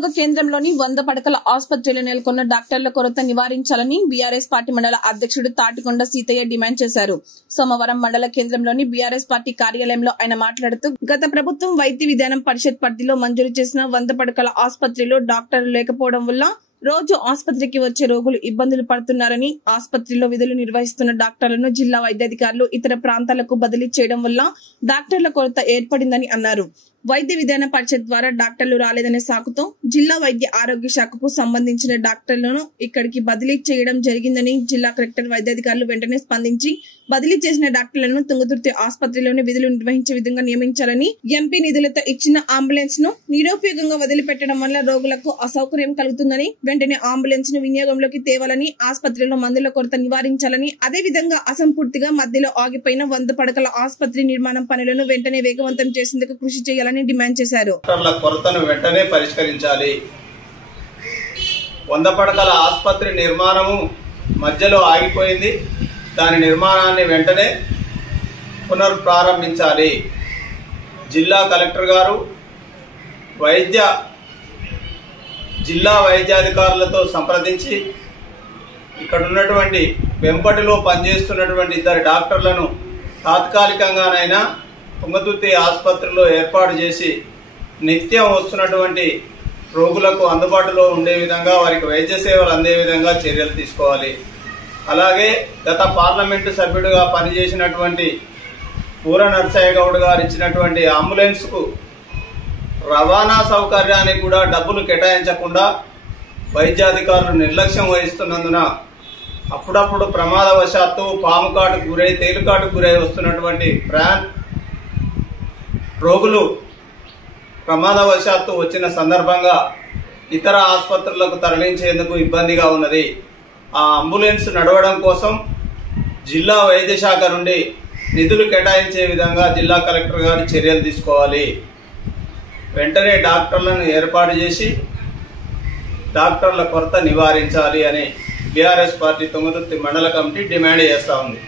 నియోజకవర్గ కేంద్రంలోని 100 పడకల ఆసుపత్రిలో నెలకొన్న డాక్టర్ల కొరత నివారించాలని బీఆర్ఎస్ పార్టీ మండల అధ్యక్షుడు తాటికొండ సీతయ్య డిమాండ్ చేశారు. సోమవారం మండల కేంద్రంలోని బీఆర్ఎస్ పార్టీ కార్యాలయంలో ఆయన మాట్లాడుతూ గత ప్రభుత్వం వైద్య విధానం పరిషత్ పరిధిలో మంజూరు చేసిన 100 పడకల ఆసుపత్రిలో డాక్టర్లు లేకపోవడం వల్ల రోజు ఆసుపత్రికి వచ్చే రోగులు ఇబ్బందులు పడుతున్నారని, ఆసుపత్రిలో విధులు నిర్వహిస్తున్న డాక్టర్లను జిల్లా వైద్యాధికారులు ఇతర ప్రాంతాలకు బదిలీ చేయడం వల్ల డాక్టర్ల కొరత ఏర్పడిందని అన్నారు. వైద్య విధాన పరిషత్ ద్వారా డాక్టర్లు రాలేదనే సాకుతో జిల్లా వైద్య ఆరోగ్య శాఖకు సంబంధించిన డాక్టర్లను ఇక్కడికి బదిలీ చేయడం జరిగిందని జిల్లా కలెక్టర్ వైద్యాధికారులు వెంటనే స్పందించి బదిలీ చేసిన డాక్టర్లను తుంగతుర్తి ఆసుపత్రిలోని విధులు నిర్వహించే విధంగా నియమించాలని, ఎంపీ నిధులతో ఇచ్చిన అంబులెన్స్ ను నిరుపయోగంగా వదిలిపెట్టడం వల్ల రోగులకు అసౌకర్యం కలుగుతుందని, వెంటనే అంబులెన్స్ ను వినియోగంలోకి తేవాలని, ఆసుపత్రిలో మందుల కొరత నివారించాలని, అదేవిధంగా అసంపూర్తిగా మధ్యలో ఆగిపోయిన 100 పడకల ఆసుపత్రి నిర్మాణం పనులను వెంటనే వేగవంతం చేసేందుకు కృషి చేయాలని డిమాండ్ చేశారు. డాక్టర్ల కొరతను వెంటనే పరిష్కరించాలి. 100 పడకల ఆసుపత్రి నిర్మాణము మధ్యలో ఆగిపోయింది. దాని నిర్మాణాన్ని వెంటనే పునఃప్రారంభించాలి. జిల్లా కలెక్టర్ గారు జిల్లా వైద్యాధికారులతో సంప్రదించి ఇక్కడ ఉన్నటువంటి వెంపటిలో పనిచేస్తున్నటువంటి 2 డాక్టర్లను తాత్కాలికంగానైనా తుంగతుర్తి ఆసుపత్రిలో ఏర్పాటు చేసి నిత్యం వస్తున్నటువంటి రోగులకు అందుబాటులో ఉండే విధంగా వారికి వైద్య సేవలు అందే విధంగా చర్యలు తీసుకోవాలి. అలాగే గత పార్లమెంటు సభ్యుడిగా పనిచేసినటువంటి పూర నర్సయ్య గౌడ్ గారు ఇచ్చినటువంటి అంబులెన్స్ కు రవాణా సౌకర్యానికి కూడా డబ్బులు కేటాయించకుండా వైద్యాధికారులు నిర్లక్ష్యం వహిస్తున్నందున అప్పుడప్పుడు ప్రమాదవశాత్తు పాము కాటుకు గురై తేలుకాటుకు గురై వస్తున్నటువంటి రోగులు ప్రమాదవశాత్తు వచ్చిన సందర్భంగా ఇతర ఆసుపత్రులకు తరలించేందుకు ఇబ్బందిగా ఉన్నది. ఆ అంబులెన్స్ నడవడం కోసం జిల్లా వైద్య శాఖ నుండి నిధులు కేటాయించే విధంగా జిల్లా కలెక్టర్ గారు చర్యలు తీసుకోవాలి. వెంటనే డాక్టర్లను ఏర్పాటు చేసి డాక్టర్ల కొరత నివారించాలి అని బీఆర్ఎస్ పార్టీ తుంగతుర్తి మండల కమిటీ డిమాండ్ చేస్తా ఉంది.